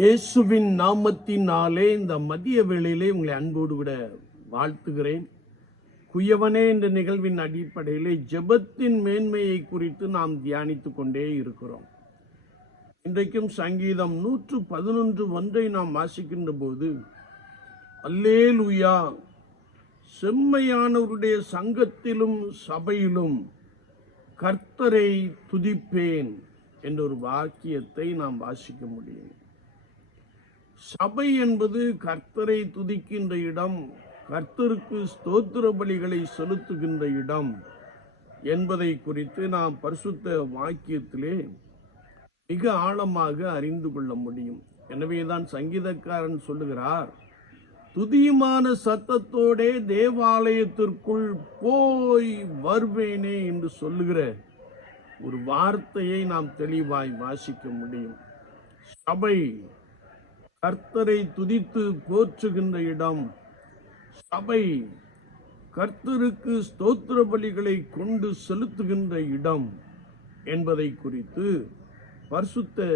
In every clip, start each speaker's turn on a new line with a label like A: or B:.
A: இயேசுவின் நாமத்தினாலே இந்த மதிய வேளையிலே உங்களை அன்போடு விட வாழ்த்துகிறேன். குயவனே என்ற நிகழ்வின் அடிப்படையிலே ஜெபத்தின் மேன்மையை குறித்து நாம் தியானித்து கொண்டே இருக்கிறோம். இன்றைக்கும் சங்கீதம் நூற்று பதினொன்று ஒன்றை நாம் வாசிக்கின்ற போது அல்லேலுயா செம்மையானவருடைய சங்கத்திலும் சபையிலும் கர்த்தரை துதிப்பேன் என்ற ஒரு வாக்கியத்தை நாம் வாசிக்க முடியும். சபை என்பது கர்த்தரை துதிக்கின்ற இடம் கர்த்தருக்கு ஸ்தோத்திர பலிகளை செலுத்துகின்ற இடம் என்பதை குறித்து நாம் பரிசுத்த வாக்கியத்திலே மிக ஆழமாக அறிந்து கொள்ள முடியும். எனவேதான் சங்கீதக்காரன் சொல்லுகிறார் துதியுமான சத்தத்தோடே தேவாலயத்திற்குள் போய் வருவேனே என்று சொல்லுகிற ஒரு வார்த்தையை நாம் தெளிவாய் வாசிக்க முடியும். சபை கர்த்தரை துதித்து போற்றுகின்ற இடம் சபை. கர்த்தருக்கு ஸ்தோத்திர பலிகளை கொண்டு செலுத்துகின்ற இடம் என்பதை குறித்து பரிசுத்த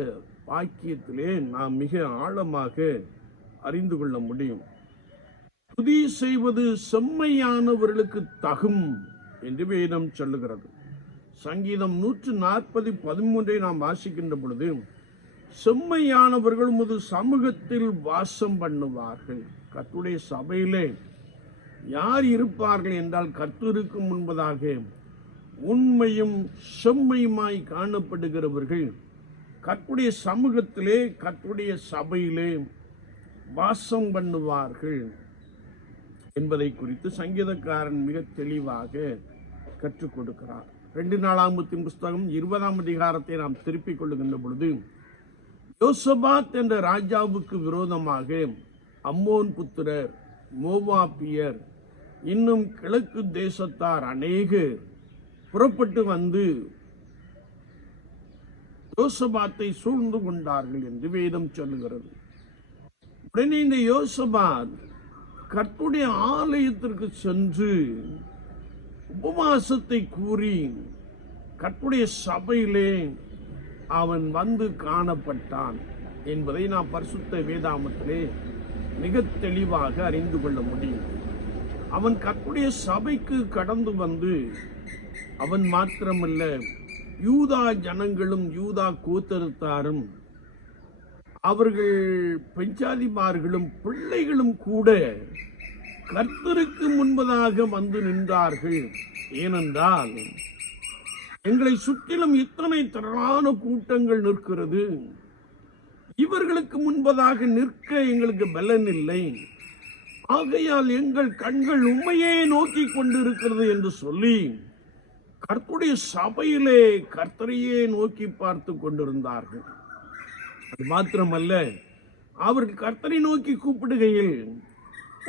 A: வாக்கியத்திலே நாம் மிக ஆழமாக அறிந்து கொள்ள முடியும். துதி செய்வது செம்மையானவர்களுக்கு தகும் என்று வேதம் சொல்லுகிறது. சங்கீதம் நூற்று நாற்பது பதிமூன்றை நாம் வாசிக்கின்ற பொழுது செம்மையானவர்கள் முது சமூகத்தில் வாசம் பண்ணுவார்கள். கத்துடைய சபையிலே யார் இருப்பார்கள் என்றால் கர்த்தருக்கு முன்பதாக உண்மையும் செம்மையுமாய் காணப்படுகிறவர்கள் கற்புடைய சமூகத்திலே கற்புடைய சபையிலே வாசம் பண்ணுவார்கள் என்பதை குறித்து சங்கீதக்காரன் மிக தெளிவாக கற்றுக் கொடுக்கிறார். ரெண்டு நாளாமத்தின் புஸ்தகம் இருபதாம் அதிகாரத்தை நாம் திருப்பிக் கொள்ளுகின்ற பொழுது யோசபாத் என்ற ராஜாவுக்கு விரோதமாக அம்மோன் புத்திரர் மோவாப்பியர் இன்னும் கிழக்கு தேசத்தார் அநேகர் புறப்பட்டு வந்து யோசபாத்தை சூழ்ந்து கொண்டார்கள் என்று வேதம் சொல்லுகிறது. உடனே இந்த யோசபாத் கற்புடைய ஆலயத்திற்கு சென்று உபவாசத்தை கூறி கற்புடைய சபையிலே அவன் வந்து காணப்பட்டான் என்பதை நாம் பரிசுத்த வேதாமத்திலே மிக தெளிவாக அறிந்து கொள்ள முடியும். அவன் கற்புடைய சபைக்கு கடந்து வந்து அவன் மாத்திரமல்ல யூதா ஜனங்களும் யூதா கூத்தருத்தாரும் அவர்கள் பெஞ்சாதிமார்களும் பிள்ளைகளும் கூட கர்த்தருக்கு முன்பதாக வந்து நின்றார்கள். ஏனென்றால் எங்களை சுற்றிலும் இத்தனை திரளான கூட்டங்கள் நிற்கிறது. இவர்களுக்கு முன்பதாக நிற்க எங்களுக்கு பலன் இல்லை. ஆகையால் எங்கள் கண்கள் உண்மையே நோக்கி கொண்டிருக்கிறது என்று சொல்லி கர்த்தருடைய சபையிலே கர்த்தரையே நோக்கி பார்த்து கொண்டிருந்தார்கள். அது மாத்திரமல்ல அவர்கள் கர்த்தரை நோக்கி கூப்பிடுகையில்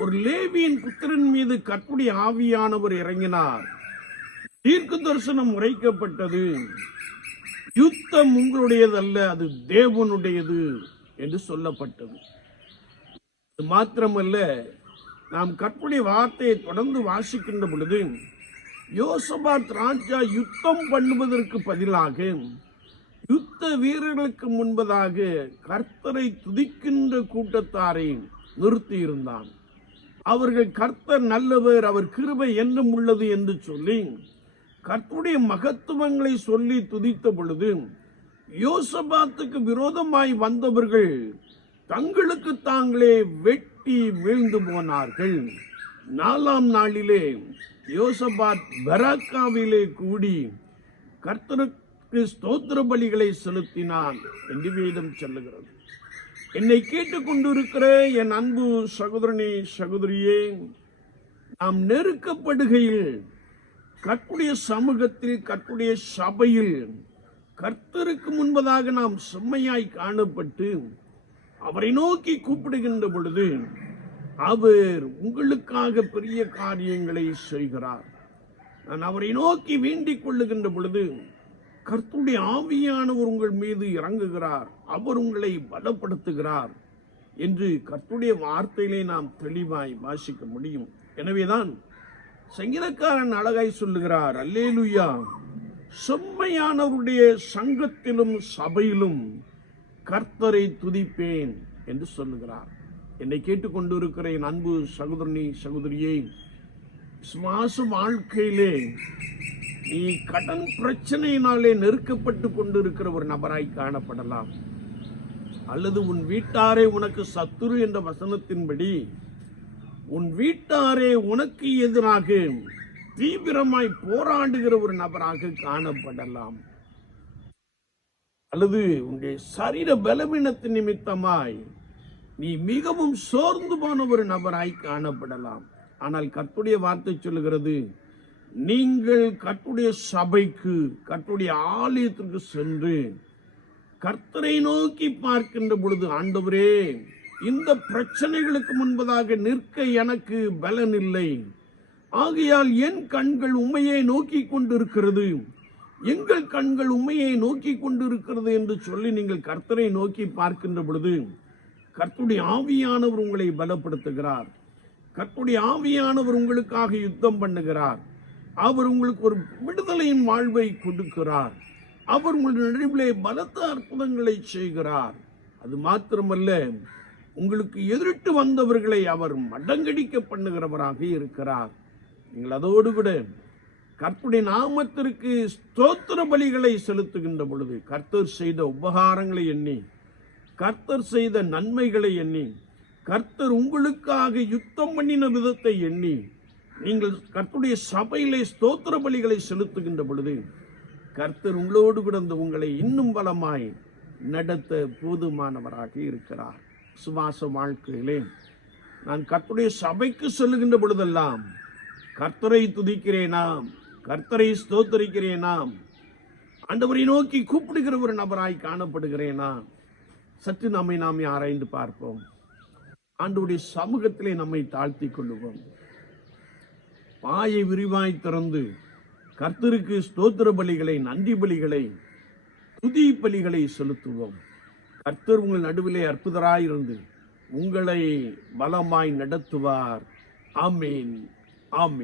A: ஒரு லேவியின் புத்திரன் மீது கர்த்தருடைய ஆவியானவர் இறங்கினார். தீர்க்க தரிசனம் உரைக்கப்பட்டது யுத்தம் உங்களுடையதல்ல அது தேவனுடையது என்று சொல்லப்பட்டது. அது மாத்திரமல்ல நாம் கற்புடைய வார்த்தையை தொடர்ந்து வாசிக்கின்ற பொழுது யோசபாத் ராஜா யுத்தம் பண்ணுவதற்கு பதிலாக யுத்த வீரர்களுக்கு முன்பதாக கர்த்தரை துதிக்கின்ற கூட்டத்தாரை நிறுத்தி இருந்தான் அவர்கள் கர்த்தர் நல்லவர் அவர் கிருபை என்றும் உள்ளது என்று சொல்லி கர்த்தருடைய மகத்துவங்களை சொல்லி துதித்த பொழுது யோசபாத்துக்கு விரோதமாய் வந்தவர்கள் தங்களுக்கு தாங்களே வெட்டி வீழ்ந்து போனார்கள். நாலாம் நாளிலே யோசபாத் பராக்காவிலே கூடி கர்த்தருக்கு ஸ்தோத்திர பலிகளை செலுத்தினான் என்று வேதம் சொல்லுகிறது. என்னை கேட்டுக்கொண்டிருக்கிற என் அன்பு சகோதரனே சகோதரியே நாம் நெருக்கப்படுகையில் கற்புடைய சமூகத்தில் கற்புடைய சபையில் கர்த்தருக்கு முன்பதாக நாம் செம்மையாய் காணப்பட்டு அவரை நோக்கி கூப்பிடுகின்ற பொழுது அவர் உங்களுக்காக பெரிய காரியங்களை செய்கிறார். நான் அவரை நோக்கி வேண்டிக் கொள்ளுகின்ற பொழுது கர்த்துடைய ஆவியானவர் உங்கள் மீது இறங்குகிறார் அவர் உங்களை பலப்படுத்துகிறார் என்று கர்த்துடைய வார்த்தையிலே நாம் தெளிவாய் வாசிக்க முடியும். எனவேதான் சங்கீதக்காரன் அழகாய் சொல்லுகிறார் அல்லேலுயா! செம்மையானவருடைய சங்கத்திலும் சபையிலும் கர்த்தரை துதிப்பேன் என்று சொல்லுகிறார். என்னை கேட்டுக்கொண்டிருக்கிற என் அன்பு சகோதரனி சகோதரியை சுவாச வாழ்க்கையிலே நீ கடன் பிரச்சனையினாலே நெருக்கப்பட்டு கொண்டிருக்கிற ஒரு நபராய் காணப்படலாம். அல்லது உன் வீட்டாரே உனக்கு சத்துரு என்ற வசனத்தின்படி உன் வீட்டாரே உனக்கு எதிராக தீவிரமாய் போராடுகிற ஒரு நபராக காணப்படலாம். அல்லது உன்னுடைய சரீர பலவீனத்தின் நிமித்தமாய் நீ மிகவும் சோர்ந்து போன ஒரு நபராய் காணப்படலாம். ஆனால் கத்துடைய வார்த்தை சொல்லுகிறது நீங்கள் கட்டுடைய சபைக்கு கட்டுடைய ஆலயத்திற்கு சென்று கர்த்தரை நோக்கி பார்க்கின்ற பொழுது ஆண்டவரே இந்த பிரச்சனைகளுக்கு முன்பதாக நிற்க எனக்கு பலன் இல்லை ஆகையால் என் கண்கள் உண்மையை நோக்கி கொண்டிருக்கிறது. எங்கள் கண்கள் உண்மையை நோக்கி கொண்டிருக்கிறது என்று சொல்லி நீங்கள் கர்த்தரை நோக்கி பார்க்கின்ற பொழுது கர்த்துடைய ஆவியானவர் உங்களை பலப்படுத்துகிறார். கர்த்துடைய ஆவியானவர் உங்களுக்காக யுத்தம் பண்ணுகிறார். அவர் உங்களுக்கு ஒரு விடுதலையின் வாழ்வை கொடுக்கிறார். அவர் உங்களுடைய நடுவிலே பலத்த அற்புதங்களை செய்கிறார். அது மாத்திரமல்ல உங்களுக்கு எதிரிட்டு வந்தவர்களை அவர் மடங்கடிக்க பண்ணுகிறவராக இருக்கிறார். நீங்கள் அதோடு கூட கர்த்தருடைய நாமத்திற்கு ஸ்தோத்திர பலிகளை செலுத்துகின்ற பொழுது கர்த்தர் செய்த உபகாரங்களை எண்ணி கர்த்தர் செய்த நன்மைகளை எண்ணி கர்த்தர் உங்களுக்காக யுத்தம் பண்ணின விதத்தை எண்ணி நீங்கள் கர்த்தருடைய சபையிலே ஸ்தோத்திர பலிகளை செலுத்துகின்ற பொழுது கர்த்தர் உங்களோடு கிடந்த இந்த உங்களை இன்னும் பலமாய் நடத்த போதுமானவராக இருக்கிறார். சுவாச வாழ்க்கையிலே நான் கர்த்தருடைய சபைக்கு சொல்லுகின்ற பொழுதெல்லாம் கர்த்தரை துதிக்கிறேனாம் கர்த்தரை ஸ்தோத்தரிக்கிறேனாம் ஆண்டவரை நோக்கி கூப்பிடுகிற ஒரு நபராய் காணப்படுகிறேனா சற்று நம்மை நாமே ஆராய்ந்து பார்ப்போம். ஆண்டவருடைய சமூகத்திலே நம்மை தாழ்த்தி கொள்ளுவோம். பாயை விரிவாய் திறந்து கர்த்தருக்கு ஸ்தோத்திர பலிகளை நன்றி பலிகளை துதி பலிகளை செலுத்துவோம். கர்த்தர் உங்கள் நடுவிலே அற்புதராயிருந்து உங்களை பலமாய் நடத்துவார். ஆமேன். ஆமேன்.